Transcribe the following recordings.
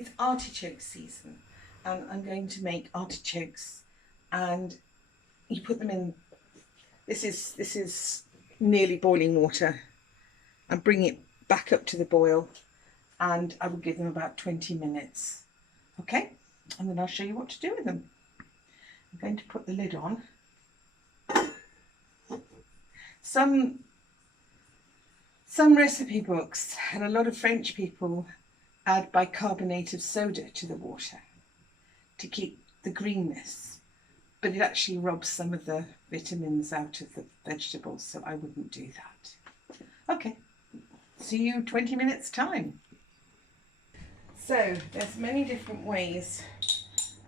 It's artichoke season, and I'm going to make artichokes, and you put them in, this is nearly boiling water, and bring it back up to the boil, and I will give them about 20 minutes. Okay, and then I'll show you what to do with them. I'm going to put the lid on. Some recipe books and a lot of French people add bicarbonate of soda to the water to keep the greenness, but it actually robs some of the vitamins out of the vegetables, so I wouldn't do that. Okay, see you in 20 minutes time. So there's many different ways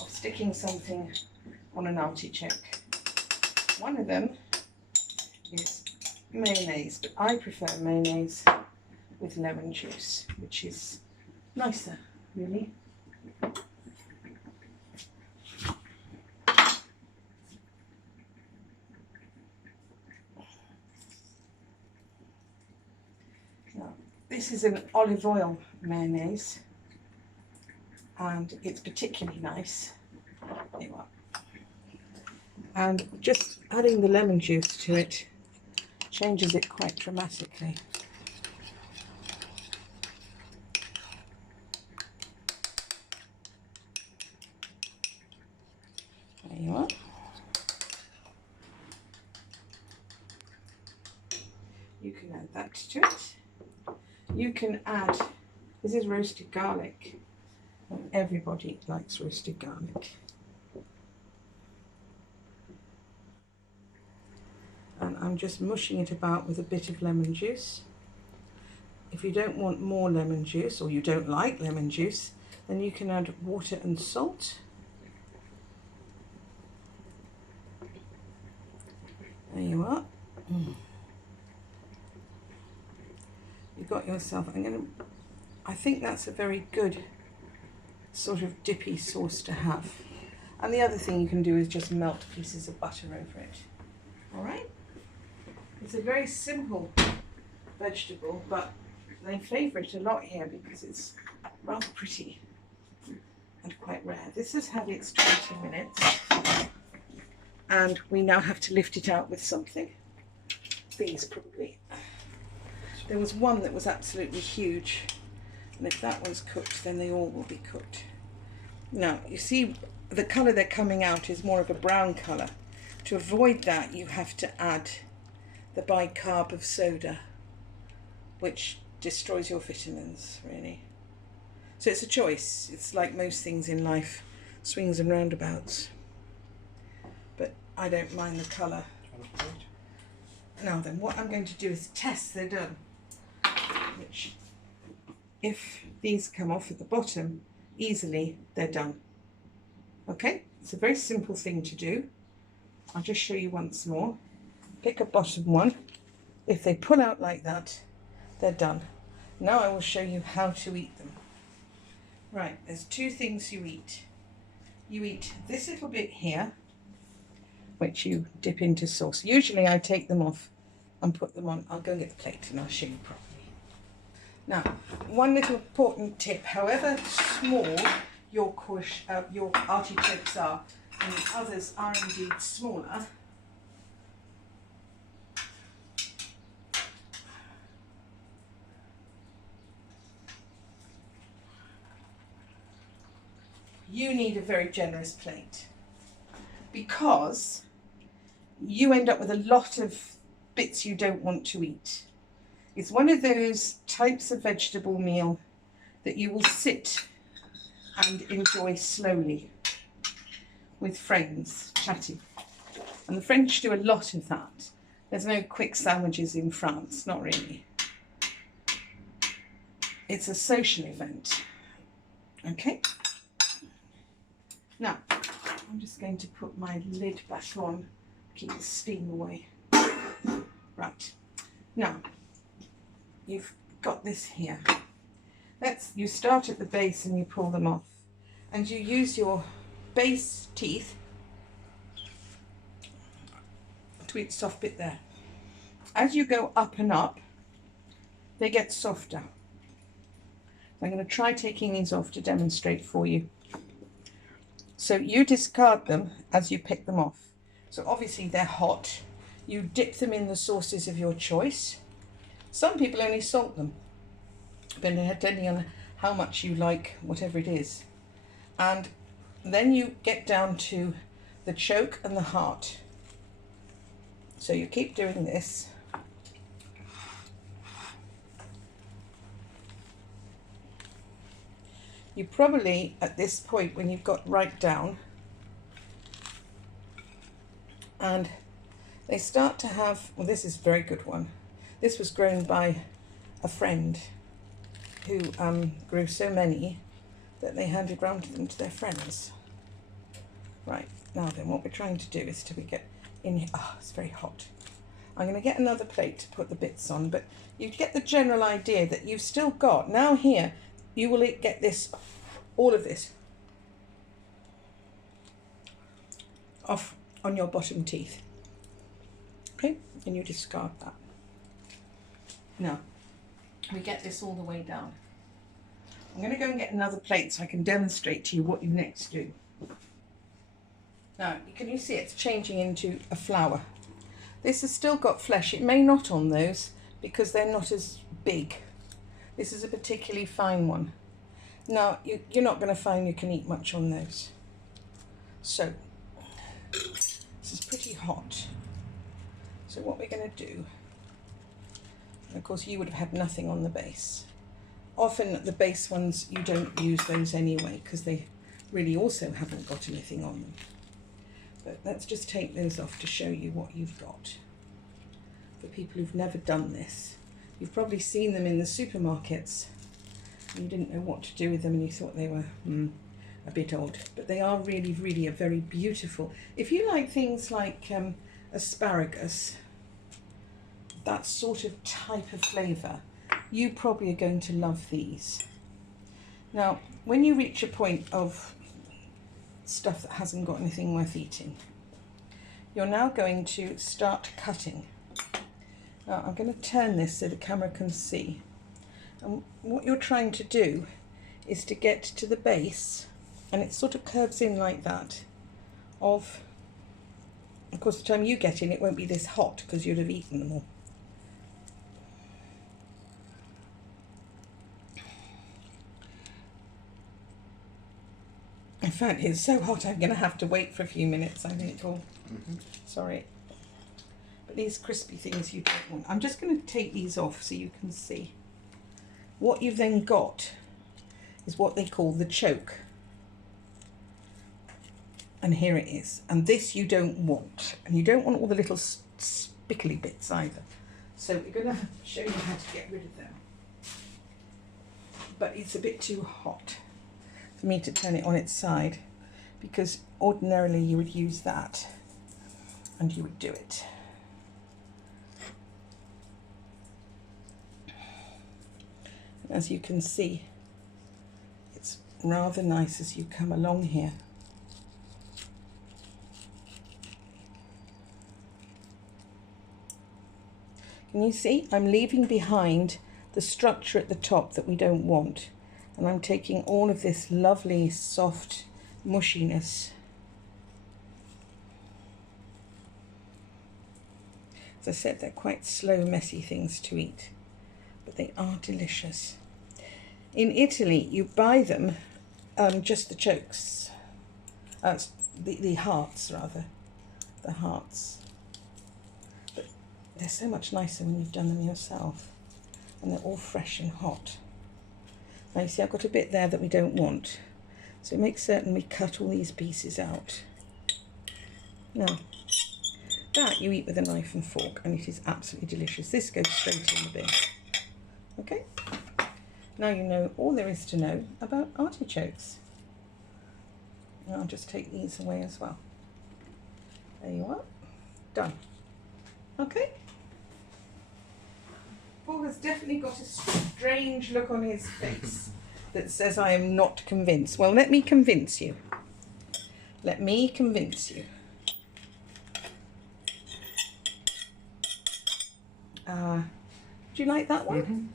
of sticking something on an artichoke. One of them is mayonnaise, but I prefer mayonnaise with lemon juice, which is nicer, really. Now, this is an olive oil mayonnaise, and it's particularly nice. There you are. And just adding the lemon juice to it changes it quite dramatically. There you are. You can add that to it. You can add, this is roasted garlic. Everybody likes roasted garlic. And I'm just mushing it about with a bit of lemon juice. If you don't want more lemon juice, or you don't like lemon juice, then you can add water and salt. There you are. You've got yourself, I think that's a very good sort of dippy sauce to have. And the other thing you can do is just melt pieces of butter over it. All right? It's a very simple vegetable, but they flavour it a lot here because it's rather pretty and quite rare. This has had its 20 minutes, and we now have to lift it out with something. These probably. There was one that was absolutely huge, and if that one's cooked, then they all will be cooked. Now, you see the colour they're coming out is more of a brown colour. To avoid that, you have to add the bicarb of soda, which destroys your vitamins, really. So it's a choice. It's like most things in life, swings and roundabouts. But I don't mind the colour. Now then, what I'm going to do is test they're done. Which, if these come off at the bottom easily, they're done. Okay, it's a very simple thing to do. I'll just show you once more. Pick a bottom one. If they pull out like that, they're done. Now I will show you how to eat them. Right, there's two things you eat. You eat this little bit here, which you dip into sauce. Usually I take them off and put them on. I'll go and get the plate and I'll show you properly. Now, one little important tip, however small your artichokes are, and the others are indeed smaller, you need a very generous plate, because you end up with a lot of bits you don't want to eat. It's one of those types of vegetable meal that you will sit and enjoy slowly with friends, chatting. And the French do a lot of that. There's no quick sandwiches in France, not really. It's a social event. Okay? Now, I'm just going to put my lid back on, keep the steam away. Right. Now, you've got this here. You start at the base and you pull them off. And you use your base teeth to eat the soft bit there. As you go up and up, they get softer. I'm going to try taking these off to demonstrate for you. So you discard them as you pick them off. So obviously they're hot. You dip them in the sauces of your choice. Some people only salt them, depending on how much you like whatever it is. And then you get down to the choke and the heart. So you keep doing this. You probably, at this point, when you've got right down, and they start to have, well, this is a very good one. This was grown by a friend who grew so many that they handed round to them to their friends. Right, now then, what we're trying to do is to get in here. Oh, it's very hot. I'm going to get another plate to put the bits on, but you get the general idea that you've still got, now here, you will get this, all of this, off on your bottom teeth. Okay, and you discard that. Now, we get this all the way down. I'm going to go and get another plate so I can demonstrate to you what you next do. Now, can you see it's changing into a flour? This has still got flesh. It may not on those because they're not as big. This is a particularly fine one. Now, you're not going to find you can eat much on those. So, this is pretty hot. So what we're going to do, and of course you would have had nothing on the base. Often the base ones, you don't use those anyway because they really also haven't got anything on them. But let's just take those off to show you what you've got. For people who've never done this, you've probably seen them in the supermarkets. You didn't know what to do with them and you thought they were a bit odd, but they are really, really a very beautiful. If you like things like asparagus, that sort of type of flavour, you probably are going to love these. Now, when you reach a point of stuff that hasn't got anything worth eating, you're now going to start cutting. Now, I'm going to turn this so the camera can see. And what you're trying to do is to get to the base, and it sort of curves in like that. Of course, the time you get in, it won't be this hot because you'd have eaten them all. In fact, it's so hot I'm going to have to wait for a few minutes, I think. Oh, sorry. But these crispy things you don't want. I'm just going to take these off so you can see. What you've then got is what they call the choke. And here it is. And this you don't want. And you don't want all the little spickly bits either. So we're going to show you how to get rid of them. But it's a bit too hot for me to turn it on its side, because ordinarily you would use that and you would do it. As you can see, it's rather nice as you come along here. Can you see? I'm leaving behind the structure at the top that we don't want. And I'm taking all of this lovely, soft mushiness. As I said, they're quite slow, messy things to eat, but they are delicious. In Italy, you buy them, just the chokes, the hearts rather, the hearts. But they're so much nicer when you've done them yourself, and they're all fresh and hot. Now you see I've got a bit there that we don't want, so make certain we cut all these pieces out. Now, that you eat with a knife and fork, and it is absolutely delicious. This goes straight in the bin. Okay? Now you know all there is to know about artichokes. And I'll just take these away as well. There you are. Done. Okay? Paul has definitely got a strange look on his face that says I am not convinced. Well, let me convince you. Let me convince you. Do you like that one?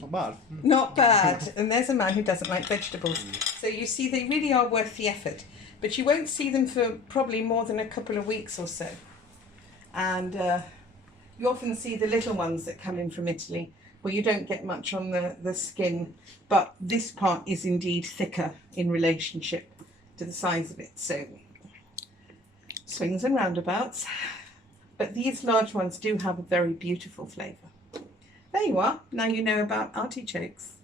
Not bad. Not bad. And there's a man who doesn't like vegetables. So you see, they really are worth the effort. But you won't see them for probably more than a couple of weeks or so. And you often see the little ones that come in from Italy, where you don't get much on the skin. But this part is indeed thicker in relationship to the size of it. So swings and roundabouts. But these large ones do have a very beautiful flavour. There you are. Now you know about artichokes.